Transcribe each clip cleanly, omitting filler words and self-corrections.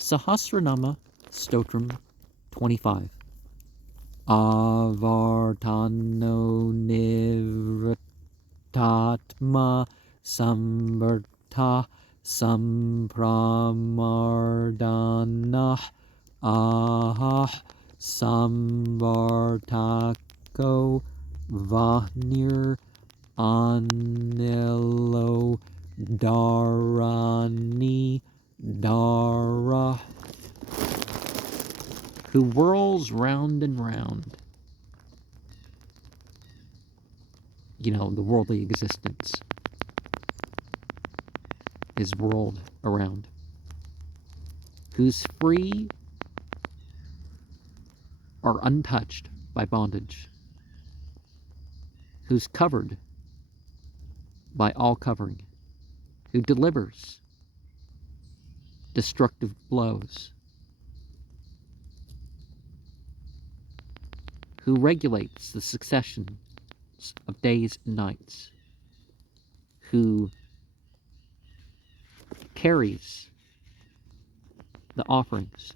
Sahasranama Stotram 25. Avartano nivratatma samvarta sampramardana ahah samvartako vahnir anelo dharani dara, who whirls round and round, the worldly existence is whirled around, who's free or untouched by bondage, who's covered by all covering, who delivers destructive blows, who regulates the successions of days and nights, who carries the offerings,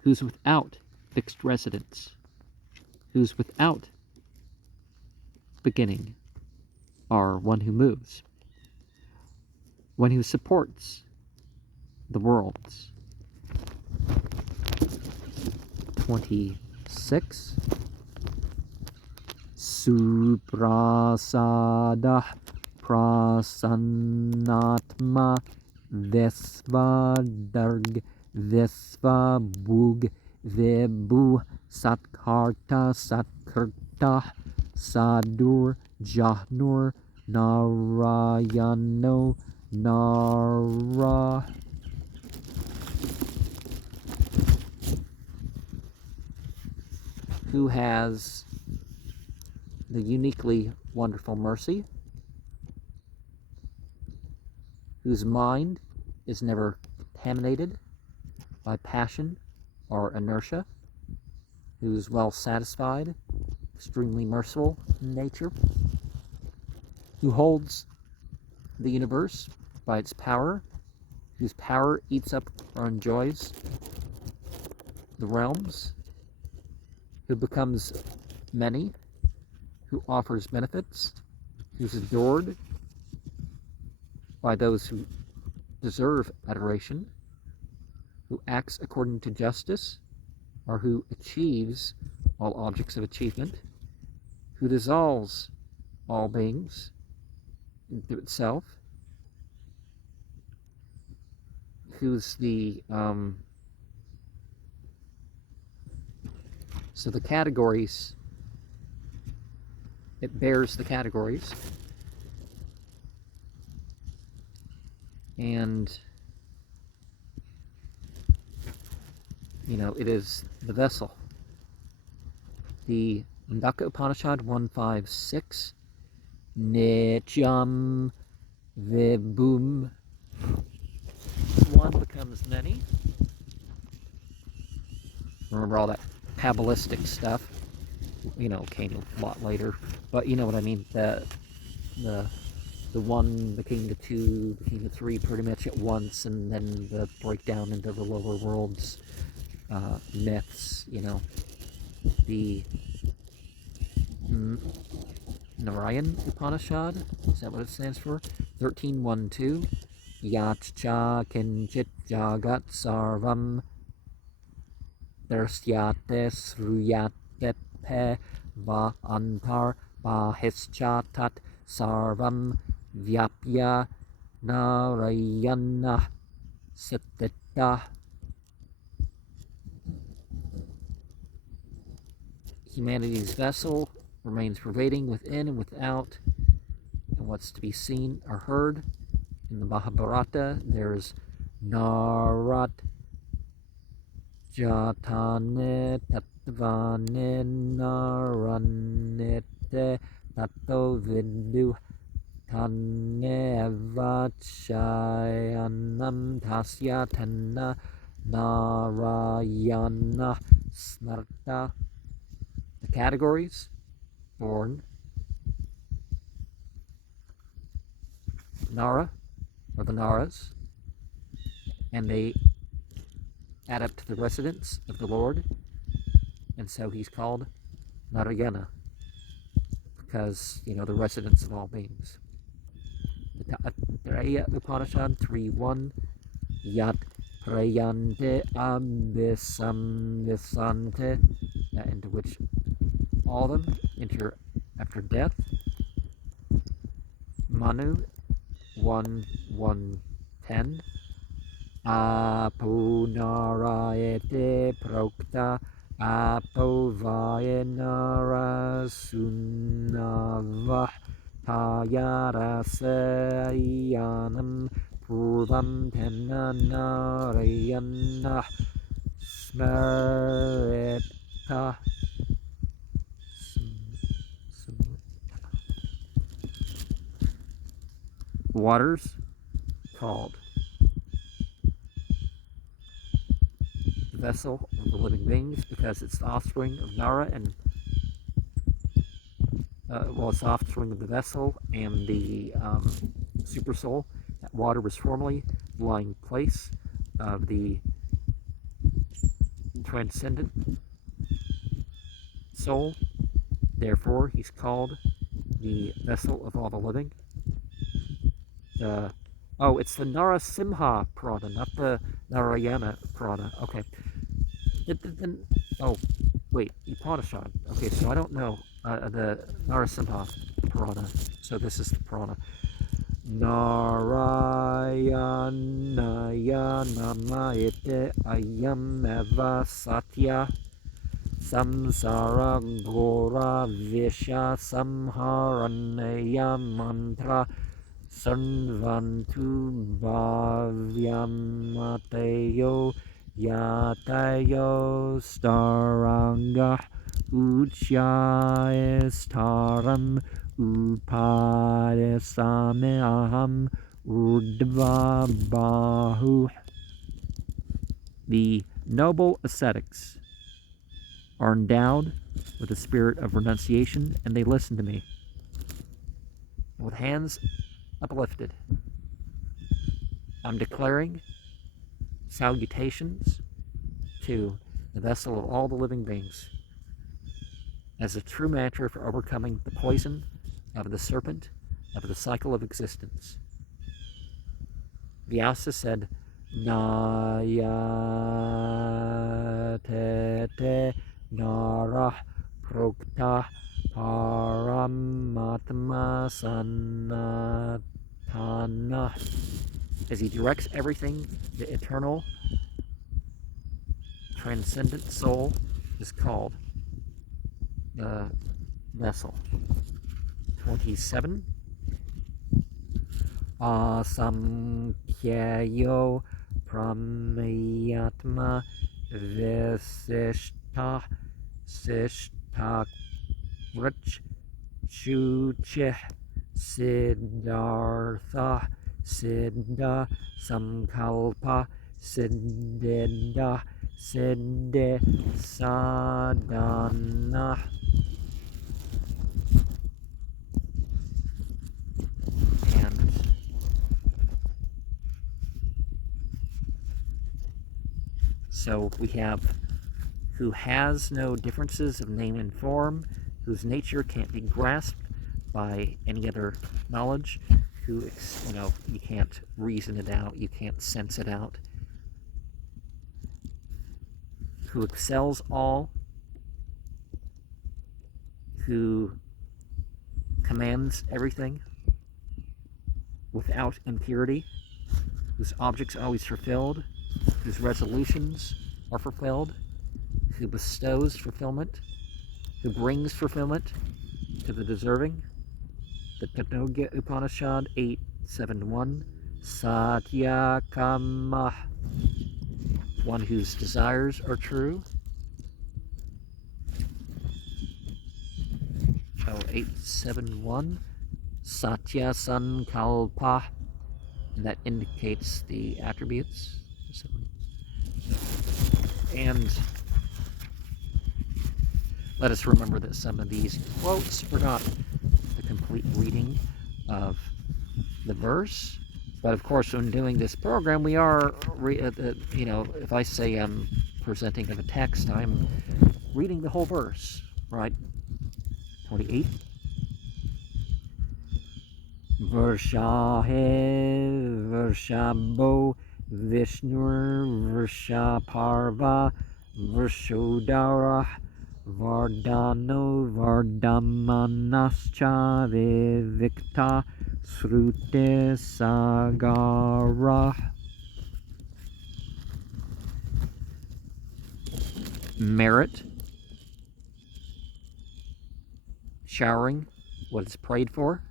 who's without fixed residence, who's without beginning, or one who moves, one who supports the worlds. 26. Suprasada prasannatma vesvadarg vesvabug vebu satkarta satkarta sadur jahnur narayano nara, who has the uniquely wonderful mercy, whose mind is never contaminated by passion or inertia, who's well satisfied, extremely merciful in nature, who holds the universe by its power, whose power eats up or enjoys the realms, who becomes many, who offers benefits, who's adored by those who deserve adoration, who acts according to justice, or who achieves all objects of achievement, who dissolves all beings into itself, who's the so the categories, it bears the categories, and it is the vessel. The Mundaka Upanishad 156, Nityam Vibhum, one becomes many. Remember all that Kabbalistic stuff, came a lot later, but you know what I mean, the one became the two, became the three pretty much at once, and then the breakdown into the lower worlds, myths, the Narayan Upanishad, is that what it stands for? 13.1.2, Yatcha Kinchit Jagat Sarvam Darsyate Sruyate Pe Va Antar Bahischatat Sarvam Vyapya Narayana Siddhita. Humanity's vessel remains pervading within and without, and what's to be seen or heard. In the Mahabharata, there's Narat Jatane Tatvane Naranete Tato Vidhu Tanevachyanam Tasya Tanna Narayana Smarta. The categories: born, Nara, or the Naras, and they add up to the residence of the Lord, and so he's called Narayana, because, the residence of all beings. Taittiriya Upanishad 3.1 Yat Prayante Abhisamvisante, into which all of them enter after death. Manu 1.1.10 Apunarayate Prokta Apovayanarasunavah Tayarasayanam Purvam Tenanarayana Smarita. Waters called the vessel of the living beings, because it's the offspring of Nara and it's the offspring of the vessel and the super soul. That water was formerly the lying place of the transcendent soul. Therefore, he's called the vessel of all the living. It's the Narasimha Prana, not the Narayana Prana. Okay. Upanishad. Okay, so I don't know the Narasimha Prana. So this is the Prana. Narayanaya namayate ayam eva satya samsara gora visha samharanaya mantra Sarvantu bhavyamateyo yatayo staranga uchyaestaram upadesameaham urdhva bahu. The noble ascetics are endowed with a spirit of renunciation, and they listen to me. With hands uplifted, I'm declaring salutations to the vessel of all the living beings as a true mantra for overcoming the poison of the serpent of the cycle of existence. Vyasa said, Nayatete Narah Prokta Paramatma Sanatana, as he directs everything. The eternal transcendent soul is called the vessel. 27 Asamkhyayo Pramayatma Visishta Sishtak Rich Chuchih Siddhartha Siddha Samkalpa Siddhida Siddhi Sadhana. And so we have who has no differences of name and form, whose nature can't be grasped by any other knowledge, who, you can't reason it out, you can't sense it out, who excels all, who commands everything without impurity, whose objects are always fulfilled, whose resolutions are fulfilled, who bestows fulfillment, who brings fulfillment to the deserving. The Chattanooga Upanishad 8.7.1 Satya Kama, one whose desires are true. 8.7.1 Satya Sankalpa, and that indicates the attributes. And let us remember that some of these quotes are not the complete reading of the verse But of course, when doing this program, we are, if I say I'm presenting of a text, I'm reading the whole verse, right? 28. Varshahe Varshabho Vishnur Varshaparva Varshodara Vardano Vardamanascha Vivikta Srute Sagara. Merit, showering what is prayed for,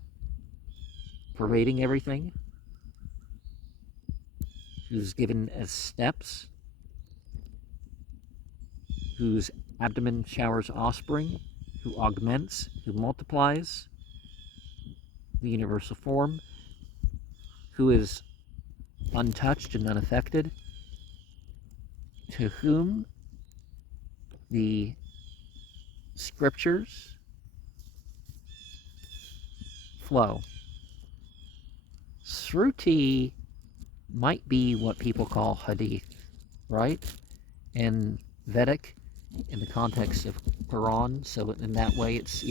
pervading everything, who's given as steps, whose abdomen showers offspring, who augments, who multiplies, the universal form, who is untouched and unaffected, to whom the scriptures flow. Sruti might be what people call hadith, right? And Vedic in the context of Quran, so in that way it's,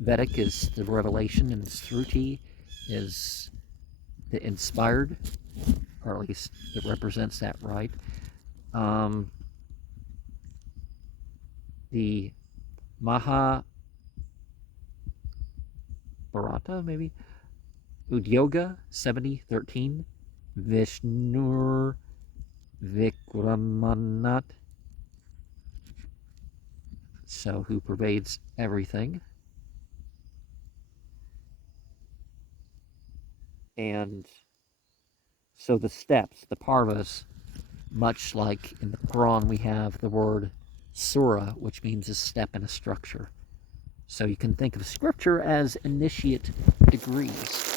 Vedic is the revelation and Sruti is the inspired, or at least it represents that, right? The Mahabharata, maybe? Udyoga 70:13, Vishnur Vikramanat, so who pervades everything. And so the steps, the parvas, much like in the Quran we have the word surah, which means a step in a structure. So you can think of scripture as initiate degrees.